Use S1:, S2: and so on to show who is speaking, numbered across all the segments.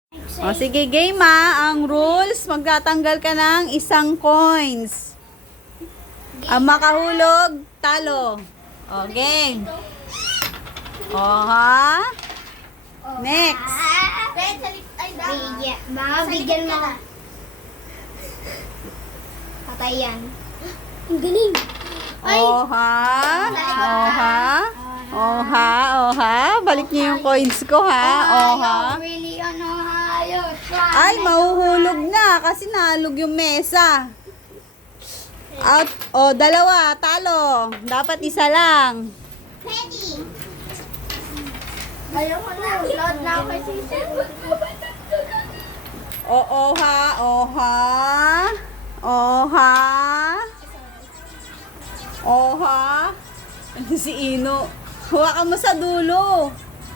S1: O sige, game Ang rules, magtatanggal ka ng isang coins. Ang makahulog, talo. O, game. O, ha? Next.
S2: Mga bigyan mo. Patay yan. Ang galing.
S1: O, ha? O, ha? O, ha? O, ha? Balik niyo yung coins ko, ha? O, ha?
S2: Really, ayos.
S1: Ay, mahuhulog na kasi nalog yung mesa. Out. O, dalawa. Talo. Dapat isa lang.
S2: Ready. Ayaw ko na. Load na ako kasi.
S1: O, ha? O, ha? O, ha? O, ha? Ano si Ino? Hawakan mo sa dulo.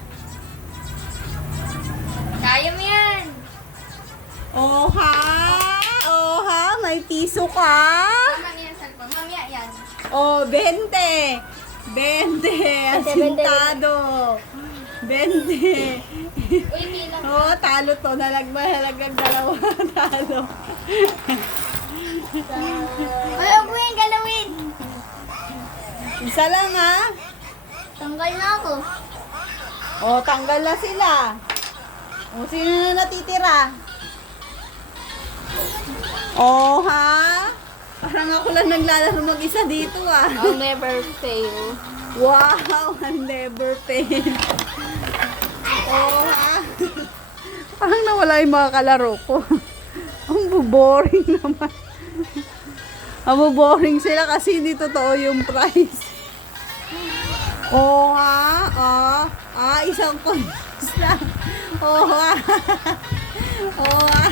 S2: Kaya mo yan.
S1: O, ha? O, ha? May piso ka?
S2: Tama niya yung cellphone. Mamaya yan.
S1: O, 20. 20. Asintado. 20.
S2: Uy, bilang.
S1: Oo, talo to. Nalaglag dalawa. Talo.
S2: Ayaw ko yung galawin.
S1: Isa lang, ha?
S2: Tanggal na ako.
S1: O, tanggal na sila. O, sino na natitira? O, ha? Parang ako lang naglalaro mag-isa dito, ah.
S2: I'll never fail.
S1: Wow, I'll never fail. O, ha? Parang nawala yung mga kalaro ko. Ang boring naman. Ang boring sila kasi hindi totoo yung price. Oh ha? Isang coins na. Oh ha? Oh ha?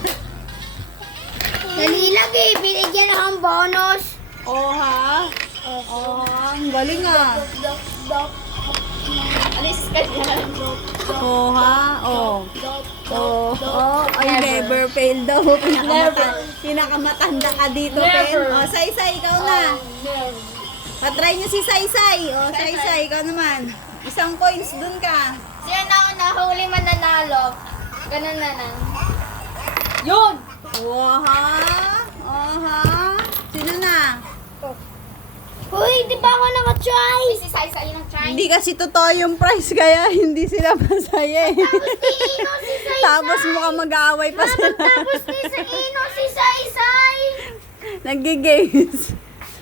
S2: Dali lang eh. Binigyan akong bonus.
S1: Oh ha? Oh ha? Ang galing ah.
S2: Alis ka dyan.
S1: Oh ha? Oh. Oh, ay never fail daw. Pinakamatanda ka dito, Pen. Oh, Saysay, ikaw na. Patry nyo si Saysay. Oh, Saysay, ikaw naman. Isang coins dun ka.
S2: Siya na ako nahuli mananalo. Ganun na lang. Yun!
S1: Oh ha? Oh ha? Sino na?
S2: Uy, di ba ako naka-try? Si Sai ng try.
S1: Hindi kasi totoo yung price kaya hindi sila masaya eh.
S2: Tapos ni Ino si Sai.
S1: Tapos mukhang mag-aaway pa sila.
S2: Tapos ni sa Ino si Sai.
S1: Nag-games.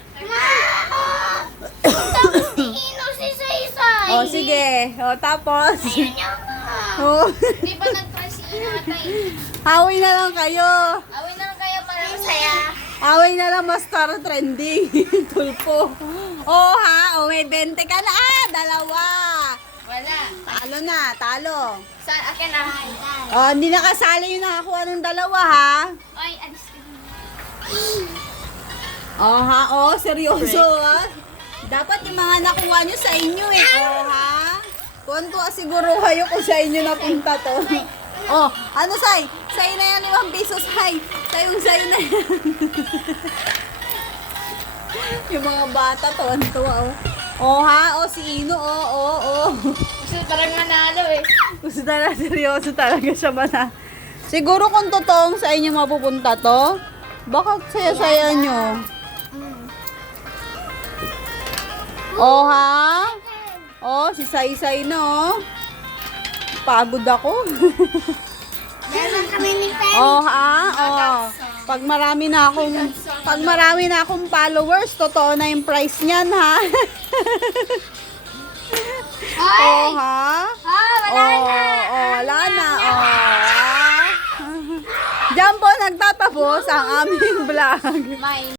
S2: Tapos ni Ino si Sai.
S1: Oh, sige. Oh, tapos.
S2: Ayun niya nga.
S1: Oh.
S2: Di ba nag-try si Ino atay?
S1: Away na lang kayo.
S2: Awin na lang kayo para masaya.
S1: Away na lang master trending. Tulpo. Oh ha? Oh, may 20 ka na. Dalawa.
S2: Wala.
S1: Talo na. Talo.
S2: Sa akin na.
S1: Oh, hindi nakasali yung nakakuha ng dalawa ha.
S2: Ay, alis ka.
S1: Oh ha? Oh, seryoso ha? Dapat yung mga nakuha nyo sa inyo eh. Oh ha? Kuwanto siguro kayo kung sa inyo napunta to. Oh, ano Say? Say na yan 5 pesos, Say. Sayong say na yan. Yung mga bata to, ano to, oh. Oh ha? Oh, si Ino, oh.
S2: Gusto parang manalo eh.
S1: Gusto talaga, seryoso talaga siya ba. Siguro kung totoong sa inyo mapupunta to, baka saya-saya nyo. Oh ha? Oh, si Say-Say na oh. Pagod ako.
S2: Meron kami ni Pen.
S1: Oh ha? Oh. Pag marami na akong followers, totoo na yung price niyan ha. Oh ha?
S2: Wala na.
S1: Oh, wala na. Oh. Diyan po nagtatapos ang aming vlog.
S2: Mine.